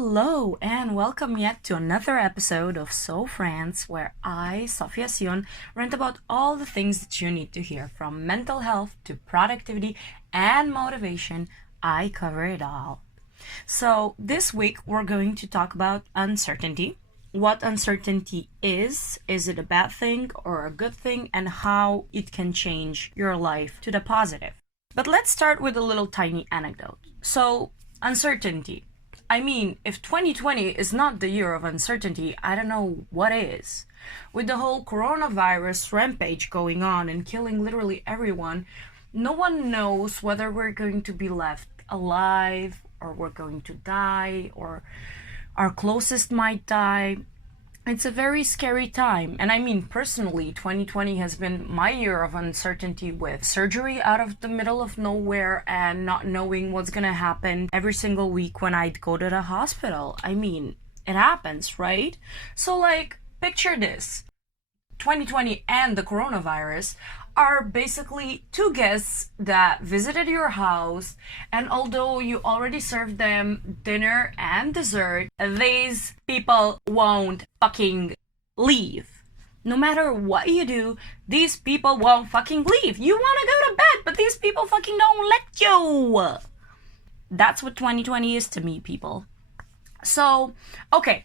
Hello and welcome yet to another episode of So France, where I, Sofia Sion, rant about all the things that you need to hear, from mental health to productivity and motivation. I cover it all. So this week we're going to talk about uncertainty. What uncertainty is it a bad thing or a good thing, and how it can change your life to the positive. But let's start with a little tiny anecdote. So, uncertainty. I mean, if 2020 is not the year of uncertainty, I don't know what is. With the whole coronavirus rampage going on and killing literally everyone, no one knows whether we're going to be left alive or we're going to die or our closest might die. It's a very scary time. And I mean, personally, 2020 has been my year of uncertainty, with surgery out of the middle of nowhere and not knowing what's gonna happen every single week when I'd go to the hospital. I mean, it happens, right? So, picture this. 2020 and the coronavirus are basically two guests that visited your house, and although you already served them dinner and dessert, these people won't fucking leave. No matter what you do, these people won't fucking leave. You wanna go to bed, but these people fucking don't let you. That's what 2020 is to me, people. So, okay.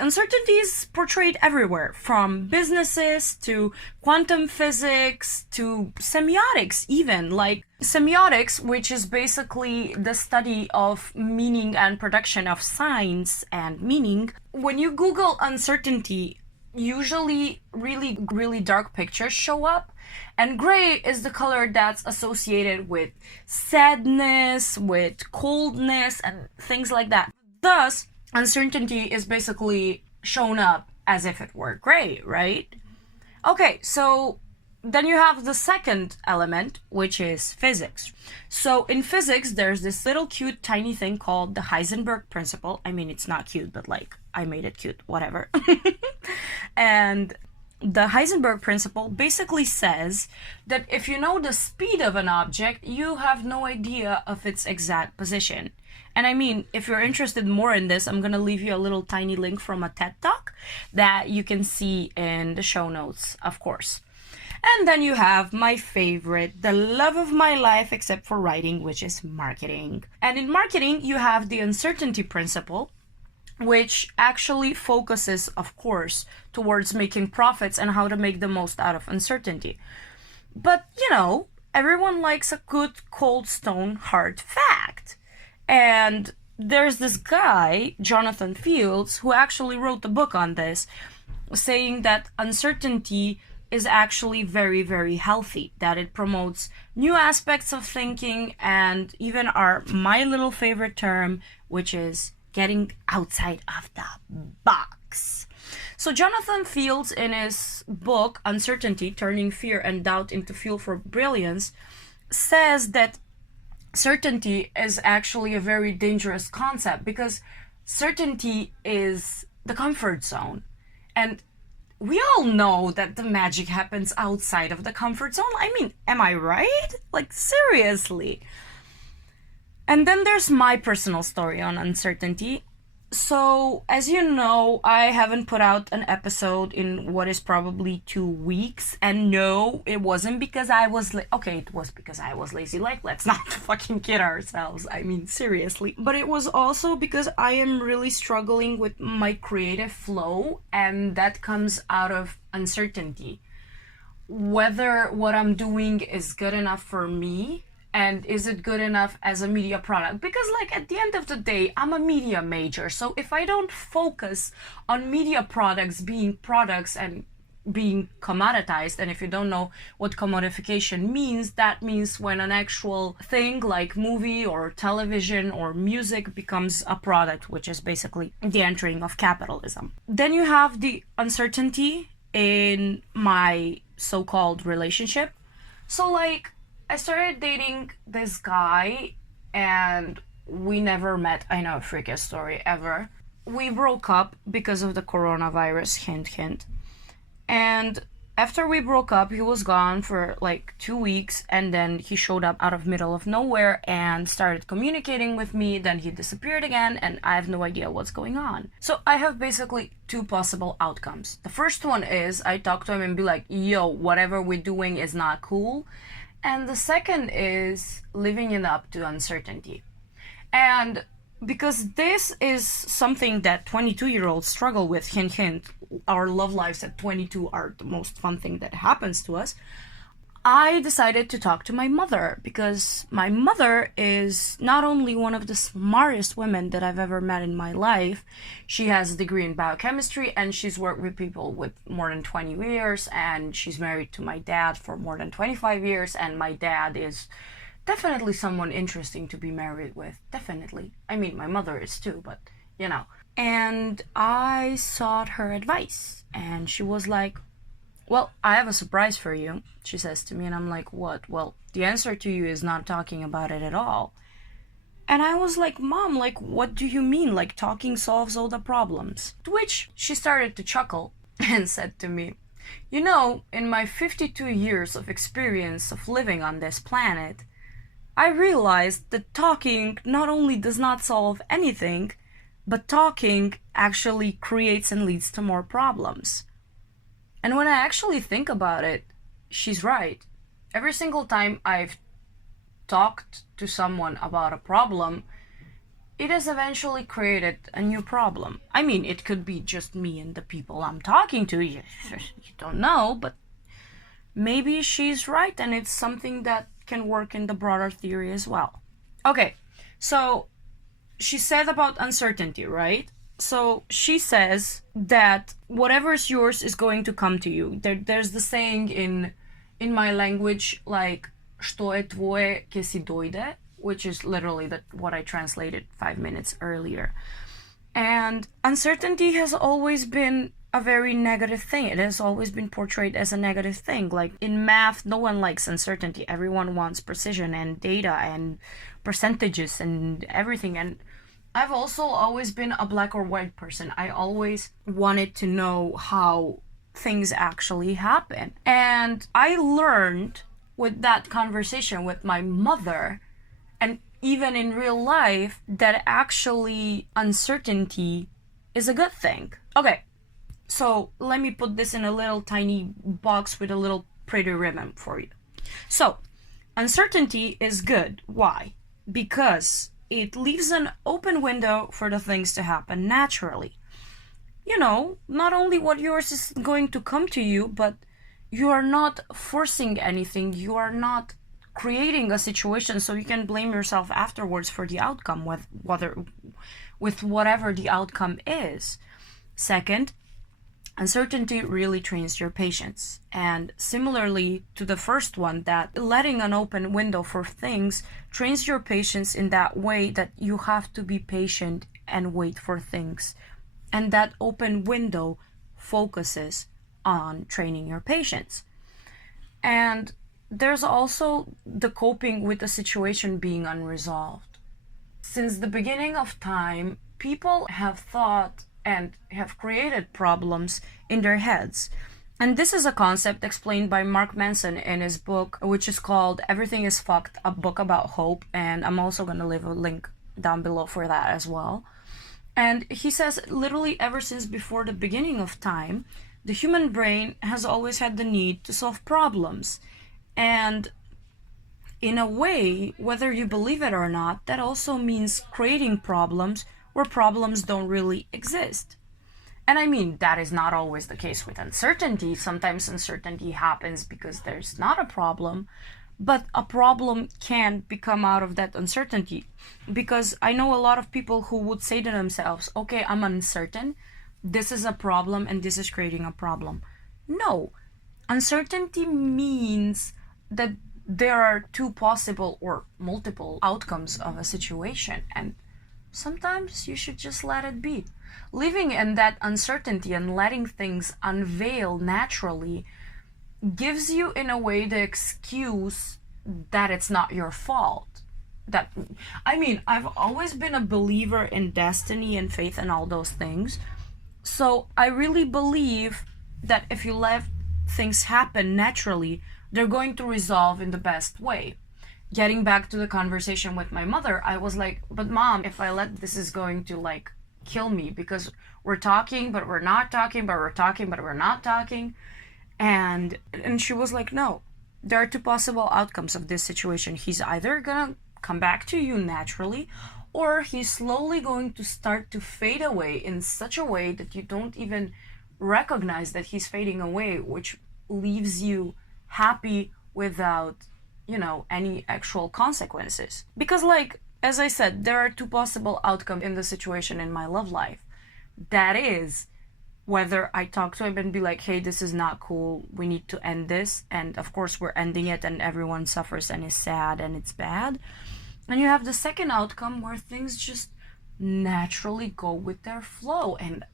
Uncertainty is portrayed everywhere, from businesses to quantum physics to semiotics, even. Like semiotics, which is basically the study of meaning and production of signs and meaning. When you Google uncertainty, usually really dark pictures show up, and gray is the color that's associated with sadness, with coldness, and things like that. Thus, uncertainty is basically shown up as if it were gray, right? Okay, so then you have the second element, which is physics. So in physics, there's this little cute tiny thing called the Heisenberg principle. I mean, it's not cute, but I made it cute, whatever. And the Heisenberg principle basically says that if you know the speed of an object, you have no idea of its exact position. And I mean, if you're interested more in this, I'm going to leave you a little tiny link from a TED Talk that you can see in the show notes, of course. And then you have my favorite, the love of my life except for writing, which is marketing. And in marketing, you have the uncertainty principle, which actually focuses, of course, towards making profits and how to make the most out of uncertainty. But, everyone likes a good, cold, stone, hard fact. And there's this guy, Jonathan Fields, who actually wrote the book on this, saying that uncertainty is actually very, very healthy, that it promotes new aspects of thinking and even my little favorite term, which is getting outside of the box. So Jonathan Fields, in his book, Uncertainty, Turning Fear and Doubt into Fuel for Brilliance, says that certainty is actually a very dangerous concept, because certainty is the comfort zone. And we all know that the magic happens outside of the comfort zone. I mean, am I right? Seriously. And then there's my personal story on uncertainty. So, as you know, I haven't put out an episode in what is probably 2 weeks. And no, it wasn't because I was it was because I was lazy. Let's not fucking kid ourselves. I mean, seriously. But it was also because I am really struggling with my creative flow, and that comes out of uncertainty. Whether what I'm doing is good enough for me, and is it good enough as a media product? Because at the end of the day, I'm a media major. So if I don't focus on media products being products and being commoditized, and if you don't know what commodification means, that means when an actual thing like movie or television or music becomes a product, which is basically the entering of capitalism. Then you have the uncertainty in my so-called relationship. So I started dating this guy, and we never met. I know, freakiest story ever. We broke up because of the coronavirus, hint, hint. And after we broke up, he was gone for like 2 weeks, and then he showed up out of middle of nowhere and started communicating with me. Then he disappeared again, and I have no idea what's going on. So I have basically two possible outcomes. The first one is I talk to him and be like, yo, whatever we're doing is not cool. And the second is living it up to uncertainty. And because this is something that 22-year-olds struggle with, hint, hint, our love lives at 22 are the most fun thing that happens to us, I decided to talk to my mother, because my mother is not only one of the smartest women that I've ever met in my life, she has a degree in biochemistry, and she's worked with people with more than 20 years, and she's married to my dad for more than 25 years, and my dad is definitely someone interesting to be married with. Definitely. I mean, my mother is too, but, you know. And I sought her advice. And she was like, well, I have a surprise for you, she says to me. And I'm like, what? Well, the answer to you is not talking about it at all. And I was like, Mom, like, what do you mean? Like, talking solves all the problems? To which she started to chuckle and said to me, you know, in my 52 years of experience of living on this planet, I realized that talking not only does not solve anything, but talking actually creates and leads to more problems. And when I actually think about it, she's right. Every single time I've talked to someone about a problem, it has eventually created a new problem. I mean, it could be just me and the people I'm talking to. You don't know, but maybe she's right, and it's something that can work in the broader theory as well. Okay, so she said about uncertainty, right? So she says that whatever is yours is going to come to you. There's the saying in my language, like, что е твое, ке си дойде, which is literally what I translated 5 minutes earlier. And uncertainty has always been a very negative thing. It has always been portrayed as a negative thing. Like in math, no one likes uncertainty. Everyone wants precision and data and percentages and everything. And I've also always been a black or white person. I always wanted to know how things actually happen. And I learned with that conversation with my mother, and even in real life, that actually uncertainty is a good thing. Okay. So let me put this in a little tiny box with a little pretty ribbon for you. So uncertainty is good. Why? Because it leaves an open window for the things to happen naturally. You know, not only what yours is going to come to you, but you are not forcing anything. You are not creating a situation so you can blame yourself afterwards for the outcome, with whatever the outcome is. Second, uncertainty really trains your patience. And similarly to the first one, that letting an open window for things trains your patience in that way that you have to be patient and wait for things. And that open window focuses on training your patience. And there's also the coping with the situation being unresolved. Since the beginning of time, people have thought and have created problems in their heads. And this is a concept explained by Mark Manson in his book, which is called Everything is Fucked, a book about hope. And I'm also going to leave a link down below for that as well. And he says literally ever since before the beginning of time, the human brain has always had the need to solve problems. And in a way, whether you believe it or not, that also means creating problems where problems don't really exist. And I mean, that is not always the case with uncertainty. Sometimes uncertainty happens because there's not a problem, but a problem can become out of that uncertainty. Because I know a lot of people who would say to themselves, okay, I'm uncertain, this is a problem, and this is creating a problem. No, uncertainty means that there are two possible or multiple outcomes of a situation, and sometimes you should just let it be. Living in that uncertainty and letting things unveil naturally gives you, in a way, the excuse that it's not your fault. I've always been a believer in destiny and faith and all those things. So I really believe that if you things happen naturally, they're going to resolve in the best way. Getting back to the conversation with my mother, I was like, but mom, if I let this is going to like kill me, because we're talking but we're not talking, but we're talking but we're not talking. And she was like, no, there are two possible outcomes of this situation. He's either gonna come back to you naturally, or he's slowly going to start to fade away in such a way that you don't even recognize that he's fading away, which leaves you happy without, any actual consequences. Because, like, as I said, there are two possible outcomes in the situation in my love life. That is, whether I talk to him and be like, hey, this is not cool, we need to end this, and of course we're ending it and everyone suffers and is sad and it's bad. And you have the second outcome where things just naturally go with their flow, and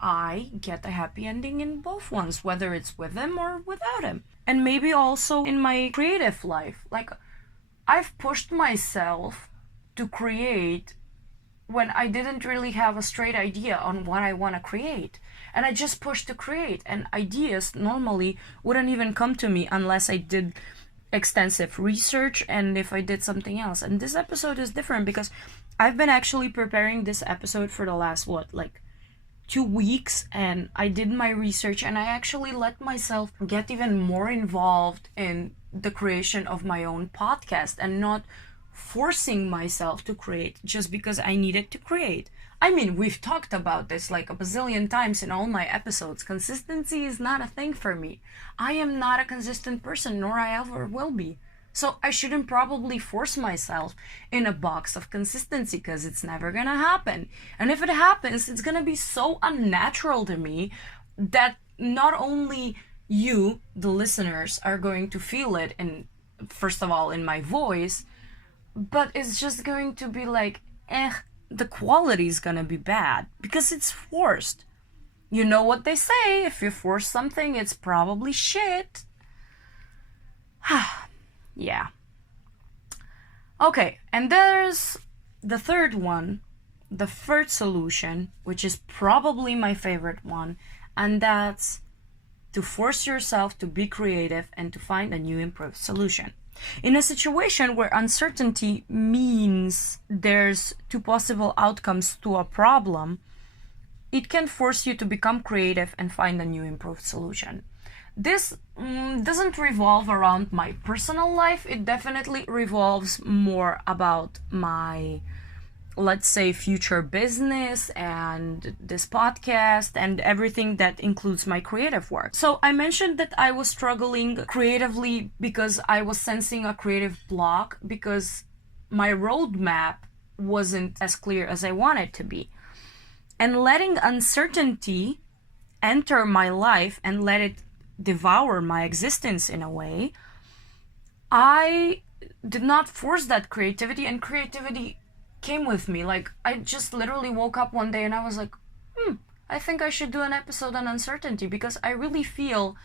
I get a happy ending in both ones, whether it's with him or without him. And maybe also in my creative life. Like, I've pushed myself to create when I didn't really have a straight idea on what I want to create. And I just pushed to create. And ideas normally wouldn't even come to me unless I did extensive research and if I did something else. And this episode is different because I've been actually preparing this episode for the last, 2 weeks, and I did my research and I actually let myself get even more involved in the creation of my own podcast and not forcing myself to create just because I needed to create. I mean, we've talked about this like a bazillion times in all my episodes. Consistency is not a thing for me. I am not a consistent person, nor I ever will be. So I shouldn't probably force myself in a box of consistency, because it's never gonna happen. And if it happens, it's gonna be so unnatural to me that not only you, the listeners, are going to feel it, and first of all in my voice, but it's just going to be like, the quality is gonna be bad because it's forced. You know what they say, if you force something, it's probably shit. Yeah. Okay, and there's the third one, the third solution, which is probably my favorite one, and that's to force yourself to be creative and to find a new improved solution. In a situation where uncertainty means there's two possible outcomes to a problem, it can force you to become creative and find a new improved solution. This doesn't revolve around my personal life. It definitely revolves more about my, let's say, future business and this podcast and everything that includes my creative work. So I mentioned that I was struggling creatively because I was sensing a creative block because my roadmap wasn't as clear as I wanted to be. And letting uncertainty enter my life and let it devour my existence in a way, I did not force that creativity, and creativity came with me. Like, I just literally woke up one day and I was like, I think I should do an episode on uncertainty, because I really feel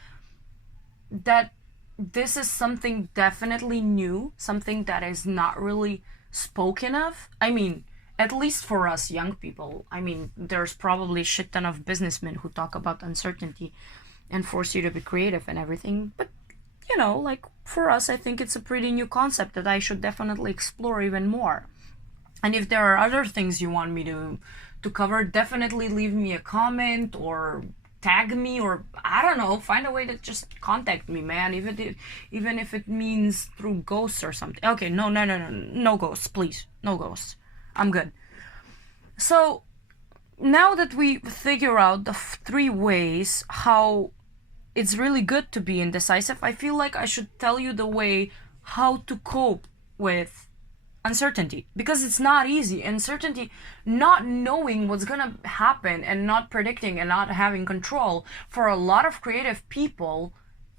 that this is something definitely new, something that is not really spoken of. I mean, at least for us young people. I mean, there's probably a shit ton of businessmen who talk about uncertainty and force you to be creative and everything. But, like, for us, I think it's a pretty new concept that I should definitely explore even more. And if there are other things you want me to cover, definitely leave me a comment or tag me, or I don't know, find a way to just contact me, man. Even if it means through ghosts or something. Okay, no ghosts, please. No ghosts. I'm good. So now that we figure out the 3 ways how it's really good to be indecisive, I feel like I should tell you the way how to cope with uncertainty, because it's not easy. Uncertainty, not knowing what's gonna happen and not predicting and not having control, for a lot of creative people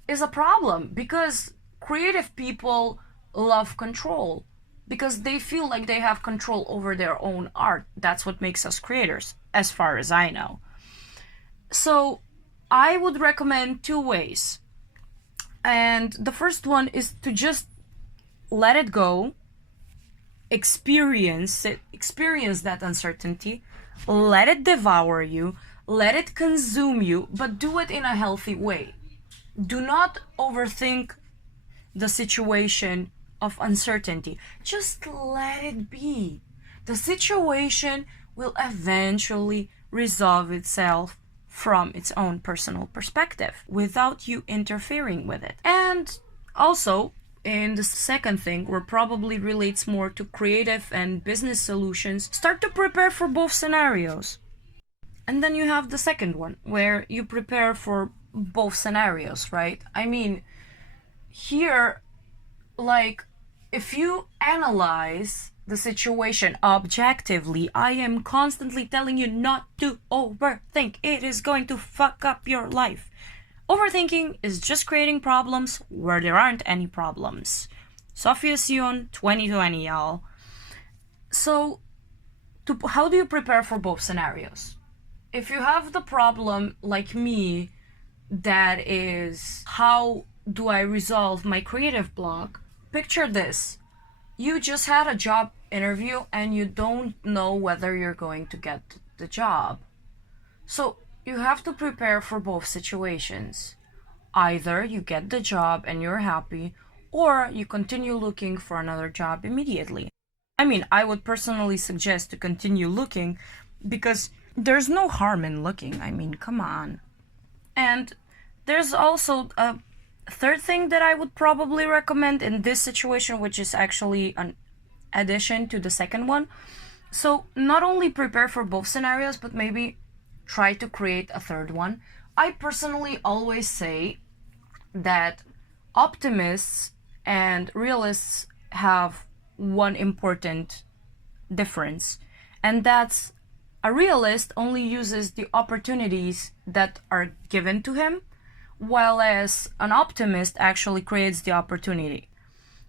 is a problem, because creative people love control because they feel like they have control over their own art. That's what makes us creators, as far as I know. So I would recommend 2 ways. And the first one is to just let it go, experience that uncertainty, let it devour you, let it consume you, but do it in a healthy way. Do not overthink the situation of uncertainty. Just let it be. The situation will eventually resolve itself from its own personal perspective without you interfering with it. And also, in the second thing, where probably relates more to creative and business solutions, start to prepare for both scenarios. And then you have the second one, where you prepare for both scenarios, right? I mean, here, like, if you analyze the situation objectively, I am constantly telling you not to overthink. It is going to fuck up your life. Overthinking is just creating problems where there aren't any problems. Sofia Sion, 2020, y'all. So, how do you prepare for both scenarios? If you have the problem, like me, that is, how do I resolve my creative block? Picture this. You just had a job interview and you don't know whether you're going to get the job. So you have to prepare for both situations. Either you get the job and you're happy, or you continue looking for another job immediately. I mean, I would personally suggest to continue looking because there's no harm in looking. I mean, come on. And there's also a third thing that I would probably recommend in this situation, which is actually an addition to the second one. So not only prepare for both scenarios, but maybe try to create a third one. I personally always say that optimists and realists have one important difference, and that's a realist only uses the opportunities that are given to him, while as an optimist actually creates the opportunity.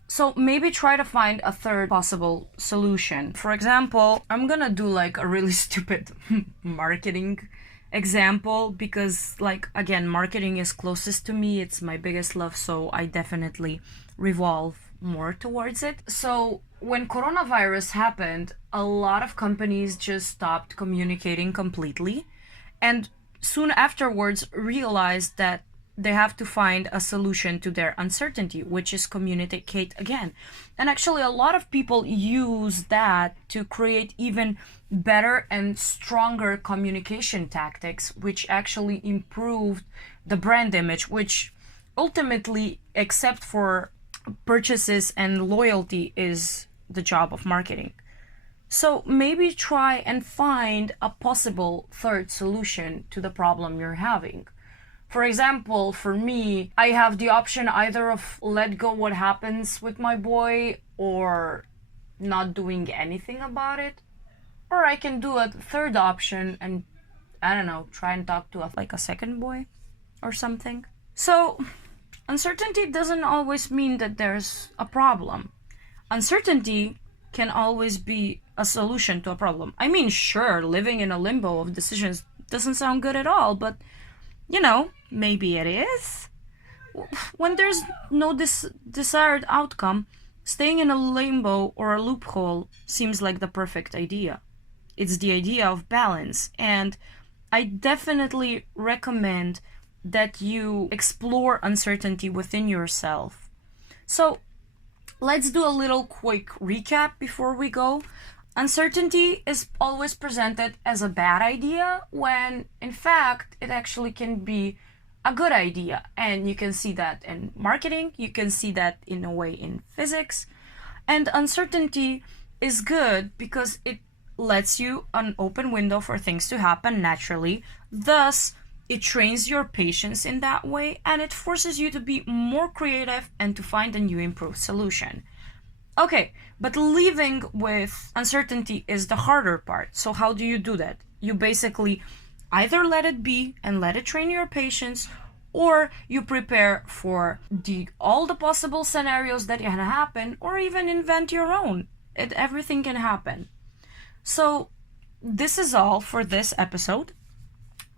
So maybe try to find a third possible solution. For example, I'm gonna do like a really stupid marketing example because, like, again, marketing is closest to me. It's my biggest love, so I definitely revolve more towards it. So when coronavirus happened, a lot of companies just stopped communicating completely, and soon afterwards realized that they have to find a solution to their uncertainty, which is communicate again. And actually, a lot of people use that to create even better and stronger communication tactics, which actually improved the brand image, which ultimately, except for purchases and loyalty, is the job of marketing. So maybe try and find a possible third solution to the problem you're having. For example, for me, I have the option either of let go what happens with my boy or not doing anything about it. Or I can do a third option and, I don't know, try and talk to a second boy or something. So, uncertainty doesn't always mean that there's a problem. Uncertainty can always be a solution to a problem. I mean, sure, living in a limbo of decisions doesn't sound good at all, but maybe it is. When there's no desired outcome, staying in a limbo or a loophole seems like the perfect idea. It's the idea of balance, and I definitely recommend that you explore uncertainty within yourself. So, let's do a little quick recap before we go. Uncertainty is always presented as a bad idea when, in fact, it actually can be a good idea. And you can see that in marketing, you can see that in a way in physics. And uncertainty is good because it lets you an open window for things to happen naturally. Thus, it trains your patience in that way, and it forces you to be more creative and to find a new improved solution. Okay, but living with uncertainty is the harder part. So how do you do that? You basically either let it be and let it train your patience, or you prepare for all the possible scenarios that can happen, or even invent your own. Everything can happen. So this is all for this episode.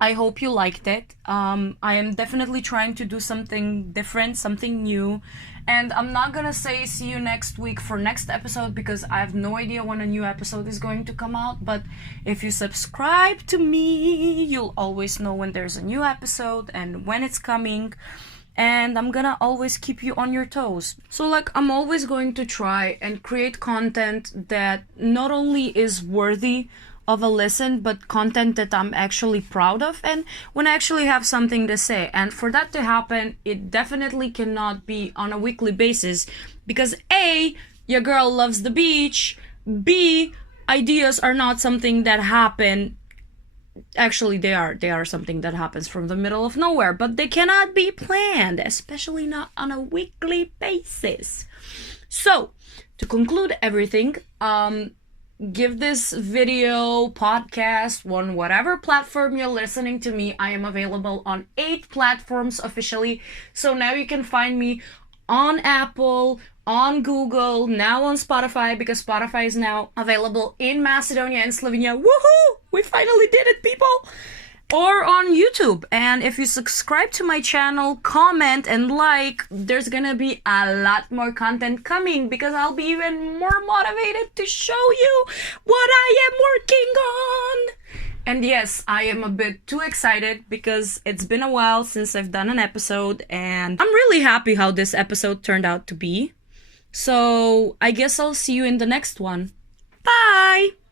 I hope you liked it. I am definitely trying to do something different, something new. And I'm not gonna say see you next week for next episode because I have no idea when a new episode is going to come out. But if you subscribe to me, you'll always know when there's a new episode and when it's coming. and I'm gonna always keep you on your toes. So like, I'm always going to try and create content that not only is worthy of a listen, but content that I'm actually proud of and when I actually have something to say. And for that to happen, it definitely cannot be on a weekly basis because A, your girl loves the beach, B, ideas are not something that happen. Actually, they are something that happens from the middle of nowhere, but they cannot be planned, especially not on a weekly basis. So, to conclude everything, give this video, podcast, on whatever platform you're listening to me. I am available on 8 platforms officially. So now you can find me on Apple, on Google, now on Spotify, because Spotify is now available in Macedonia and Slovenia. Woohoo! We finally did it, people! Or on YouTube. And if you subscribe to my channel, comment and like, there's gonna be a lot more content coming because I'll be even more motivated to show you what I am working on. And yes, I am a bit too excited because it's been a while since I've done an episode and I'm really happy how this episode turned out to be. So I guess I'll see you in the next one. Bye!